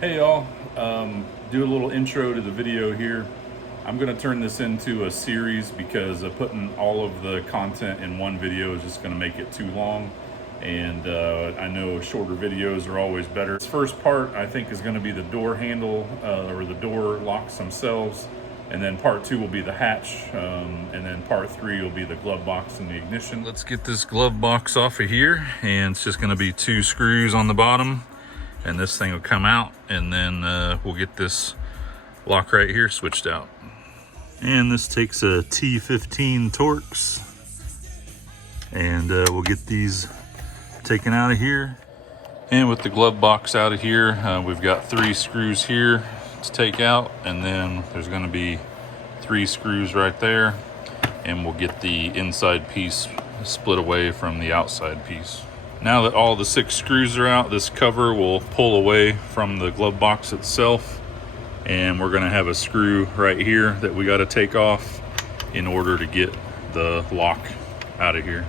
Hey y'all, do a little intro to the video here. I'm going to turn this into a series because putting all of the content in one video is just going to make it too long, and I know shorter videos are always better. This first part I think is going to be the door handle or the door locks themselves, and then part two will be the hatch, and then part three will be the glove box and the ignition. Let's get this glove box off of here, and it's just going to be 2 screws on the bottom. And this thing will come out, and then we'll get this lock right here switched out. And this takes a T15 Torx, and we'll get these taken out of here. And with the glove box out of here, we've got 3 screws here to take out, and then there's going to be 3 screws right there, and we'll get the inside piece split away from the outside piece. Now that all the 6 screws are out, this cover will pull away from the glove box itself, and we're going to have a screw right here that we got to take off in order to get the lock out of here.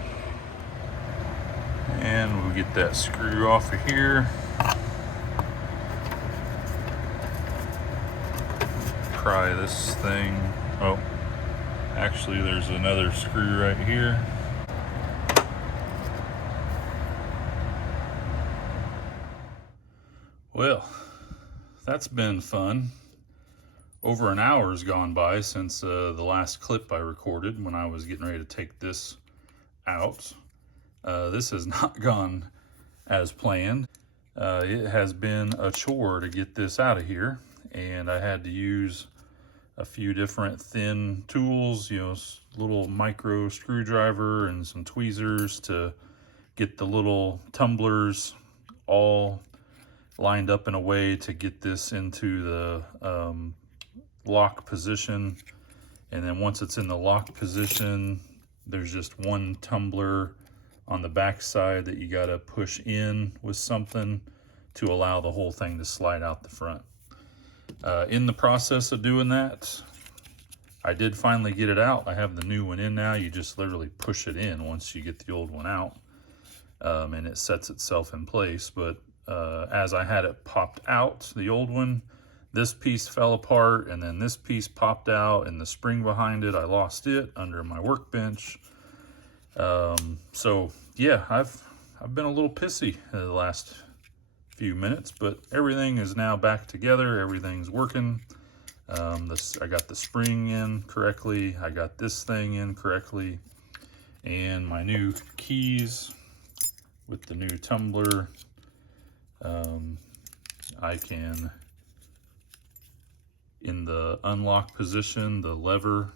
And we'll get that screw off of here. Pry this thing. Oh, actually there's another screw right here. Well, that's been fun. Over an hour's gone by since the last clip I recorded when I was getting ready to take this out. This has not gone as planned. It has been a chore to get this out of here, and I had to use a few different thin tools, little micro screwdriver and some tweezers to get the little tumblers all lined up in a way to get this into the lock position. And then once it's in the lock position, there's just one tumbler on the back side that you got to push in with something to allow the whole thing to slide out the front. In the process of doing that, I did finally get it out. I have the new one in now. You just literally push it in once you get the old one out, and it sets itself in place. But as I had it popped out, the old one, this piece fell apart, and then this piece popped out, and the spring behind it, I lost it under my workbench. So yeah, I've been a little pissy the last few minutes, but everything is now back together. Everything's working. I got the spring in correctly. I got this thing in correctly, and my new keys with the new tumbler. I can, in the unlock position, the lever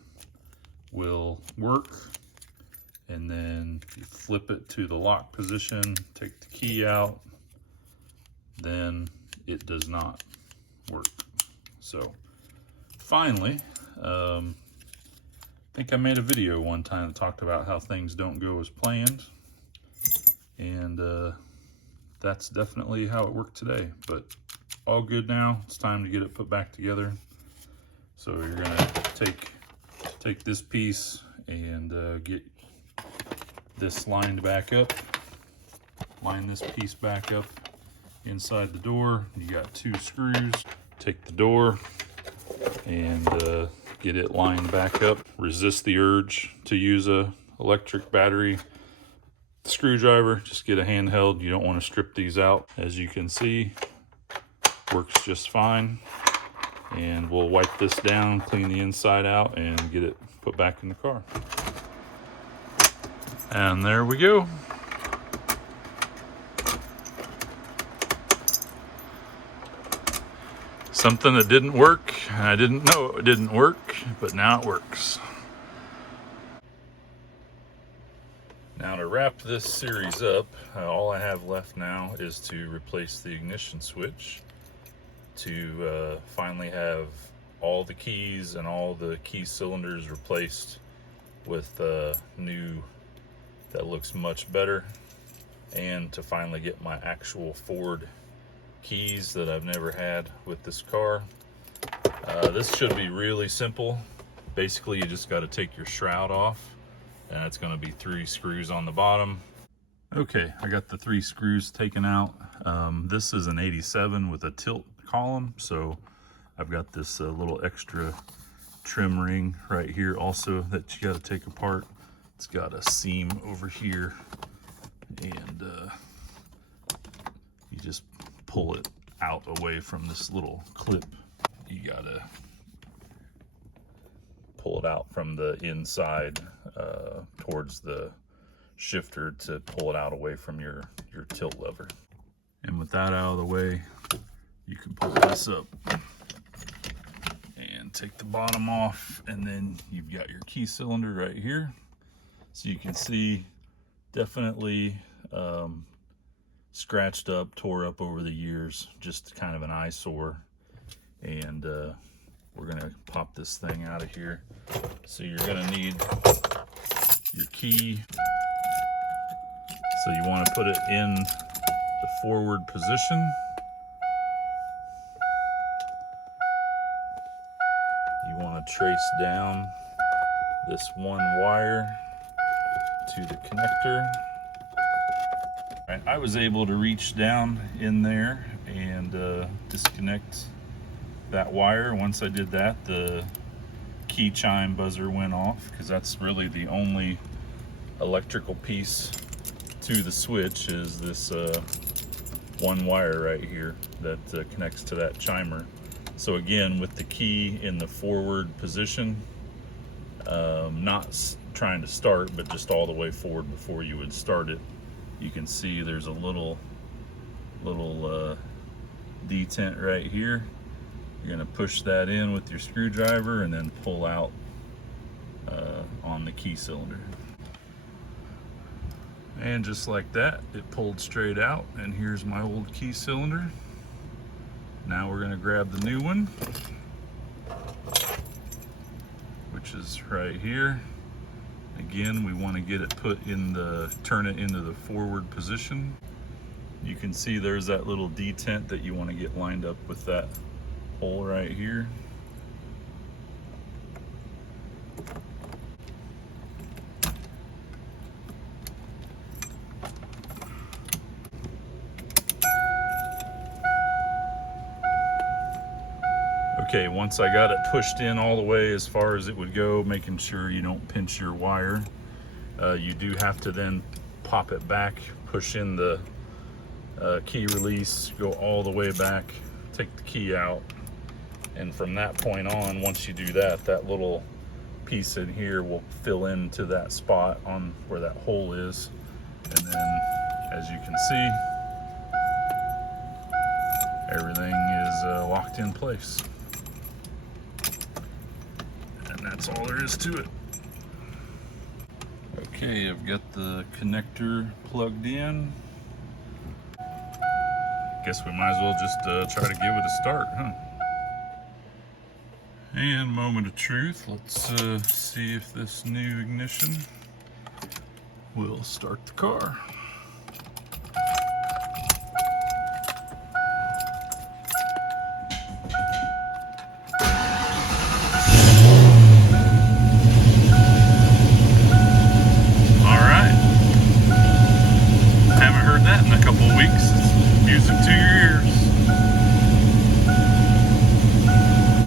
will work, and then you flip it to the lock position, take the key out, then it does not work. So finally, I think I made a video one time that talked about how things don't go as planned, and that's definitely how it worked today. But all good now. It's time to get it put back together. So you're gonna take this piece and get this lined back up. Line this piece back up inside the door. You got 2 screws. Take the door and get it lined back up. Resist the urge to use a electric battery screwdriver. Just get a handheld. You don't want to strip these out. As you can see, works just fine. And we'll wipe this down, clean the inside out, and get it put back in the car. And there we go. Something that didn't work. I didn't know it didn't work, but now it works. Now to wrap this series up, all I have left now is to replace the ignition switch to finally have all the keys and all the key cylinders replaced with new that looks much better, and to finally get my actual Ford keys that I've never had with this car. This should be really simple. Basically, you just got to take your shroud off, and it's going to be 3 screws on the bottom. Okay, I got the 3 screws taken out. This is an 87 with a tilt column. So I've got this little extra trim ring right here also that you got to take apart. It's got a seam over here, and you just pull it out away from this little clip. You gotta pull it out from the inside towards the shifter to pull it out away from your tilt lever. And with that out of the way, you can pull this up and take the bottom off, and then you've got your key cylinder right here. So you can see definitely scratched up, tore up over the years, just kind of an eyesore. And we're gonna pop this thing out of here. So you're gonna need your key. So you want to put it in the forward position. You want to trace down this one wire to the connector. I was able to reach down in there and disconnect that wire. Once I did that, the key chime buzzer went off, because that's really the only electrical piece to the switch is this one wire right here that connects to that chimer. So again, with the key in the forward position, not trying to start, but just all the way forward before you would start it, you can see there's a little detent right here. You're going to push that in with your screwdriver and then pull out on the key cylinder. And just like that, it pulled straight out, and here's my old key cylinder. Now we're going to grab the new one, which is right here. Again, we want to get it turn it into the forward position. You can see there's that little detent that you want to get lined up with that hole right here. Okay, once I got it pushed in all the way as far as it would go, making sure you don't pinch your wire, you do have to then pop it back, push in the key release, go all the way back, take the key out, and from that point on, once you do that, that little piece in here will fill into that spot on where that hole is, and then as you can see, everything is locked in place. That's all there is to it. Okay, I've got the connector plugged in. Guess we might as well just try to give it a start, huh? And moment of truth, let's see if this new ignition will start the car.